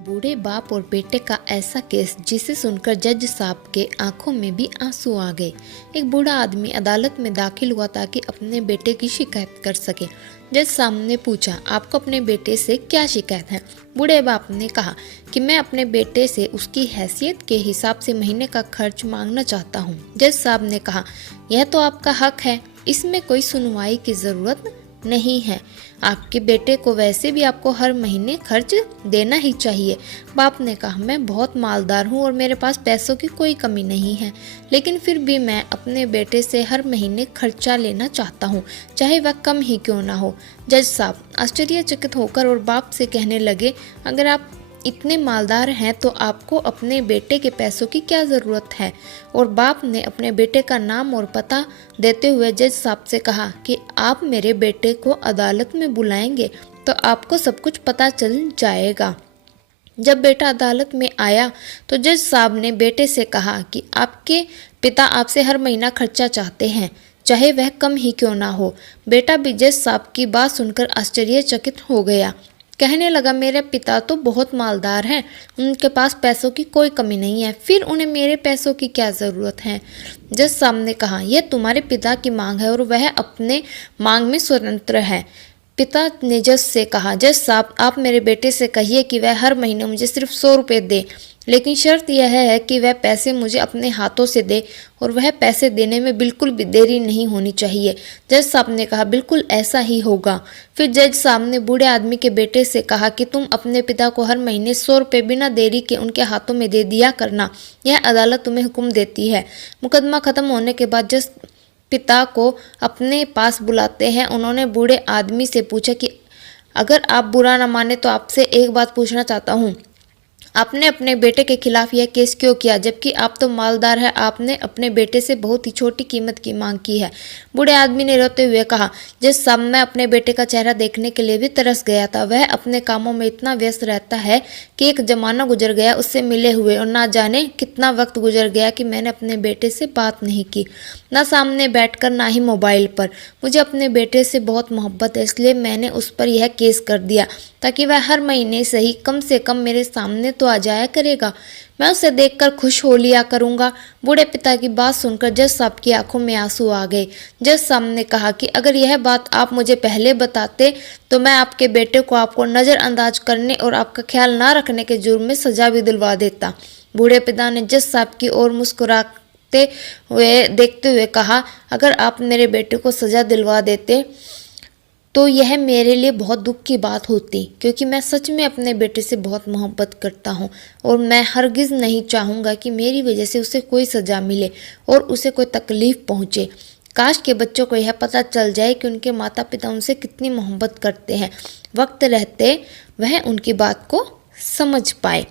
बूढ़े बाप और बेटे का ऐसा केस जिसे सुनकर जज साहब के आंखों में भी आंसू आ गए। एक बूढ़ा आदमी अदालत में दाखिल हुआ ताकि अपने बेटे की शिकायत कर सके। जज साहब ने पूछा, आपको अपने बेटे से क्या शिकायत है? बूढ़े बाप ने कहा कि मैं अपने बेटे से उसकी हैसियत के हिसाब से महीने का खर्च मांगना चाहता हूँ। जज साहब ने कहा, यह तो आपका हक है, इसमें कोई सुनवाई की जरूरत नहीं है। आपके बेटे को वैसे भी आपको हर महीने खर्च देना ही चाहिए। बाप ने कहा, मैं बहुत मालदार हूँ और मेरे पास पैसों की कोई कमी नहीं है, लेकिन फिर भी मैं अपने बेटे से हर महीने खर्चा लेना चाहता हूँ, चाहे वह कम ही क्यों ना हो। जज साहब आश्चर्यचकित होकर और बाप से कहने लगे, अगर आप इतने मालदार हैं तो आपको अपने बेटे के पैसों की क्या ज़रूरत है? और बाप ने अपने बेटे का नाम और पता देते हुए जज साहब से कहा कि आप मेरे बेटे को अदालत में बुलाएंगे तो आपको सब कुछ पता चल जाएगा। जब बेटा अदालत में आया तो जज साहब ने बेटे से कहा कि आपके पिता आपसे हर महीना खर्चा चाहते हैं, चाहे वह कम ही क्यों ना हो। बेटा भी जज साहब की बात सुनकर आश्चर्यचकित हो गया। कहने लगा, मेरे पिता तो बहुत मालदार हैं, उनके पास पैसों की कोई कमी नहीं है, फिर उन्हें मेरे पैसों की क्या ज़रूरत है? जज साहब ने कहा, यह तुम्हारे पिता की मांग है और वह अपने मांग में स्वतंत्र है। पिता ने जज से कहा, जज साहब आप मेरे बेटे से कहिए कि वह हर महीने मुझे सिर्फ 100 रुपये दे, लेकिन शर्त यह है कि वह पैसे मुझे अपने हाथों से दे और वह पैसे देने में बिल्कुल भी देरी नहीं होनी चाहिए। जज साहब ने कहा, बिल्कुल ऐसा ही होगा। फिर जज साहब ने बूढ़े आदमी के बेटे से कहा कि तुम अपने पिता को हर महीने 100 रुपये बिना देरी के उनके हाथों में दे दिया करना, यह अदालत तुम्हें हुक्म देती है। मुकदमा खत्म होने के बाद जज पिता को अपने पास बुलाते हैं। उन्होंने बूढ़े आदमी से पूछा कि अगर आप बुरा न माने तो आपसे एक बात पूछना चाहता हूँ, आपने अपने बेटे के खिलाफ यह केस क्यों किया? जबकि आप तो मालदार है, आपने अपने बेटे से बहुत ही छोटी कीमत की मांग की है। बूढ़े आदमी ने रोते हुए कहा, जज साहब मैं अपने बेटे का चेहरा देखने के लिए भी तरस गया था। वह अपने कामों में इतना व्यस्त रहता है कि एक जमाना गुजर गया उससे मिले हुए, और ना जाने कितना वक्त गुजर गया कि मैंने अपने बेटे से बात नहीं की, ना सामने बैठकर ना ही मोबाइल पर। मुझे अपने बेटे से बहुत मोहब्बत है, इसलिए मैंने उस पर यह केस कर दिया ताकि वह हर महीने सही कम से कम मेरे सामने तो आ जाया करेगा, मैं उसे देखकर खुश हो लिया करूंगा। बूढ़े पिता की बात सुनकर जज साहब की आंखों में आंसू आ गए। जज साहब ने कहा कि अगर यह बात आप मुझे पहले बताते तो मैं आपके बेटे को आपको नज़रअंदाज करने और आपका ख्याल ना रखने के जुर्म में सजा भी दिलवा देता। बूढ़े पिता ने जज साहब की ओर मुस्कुराते हुए देखते हुए कहा, अगर आप मेरे बेटे को सजा दिलवा देते तो यह मेरे लिए बहुत दुख की बात होती, क्योंकि मैं सच में अपने बेटे से बहुत मोहब्बत करता हूँ और मैं हरगिज़ नहीं चाहूँगा कि मेरी वजह से उसे कोई सज़ा मिले और उसे कोई तकलीफ़ पहुँचे। काश के बच्चों को यह पता चल जाए कि उनके माता पिता उनसे कितनी मोहब्बत करते हैं, वक्त रहते वह उनकी बात को समझ पाए।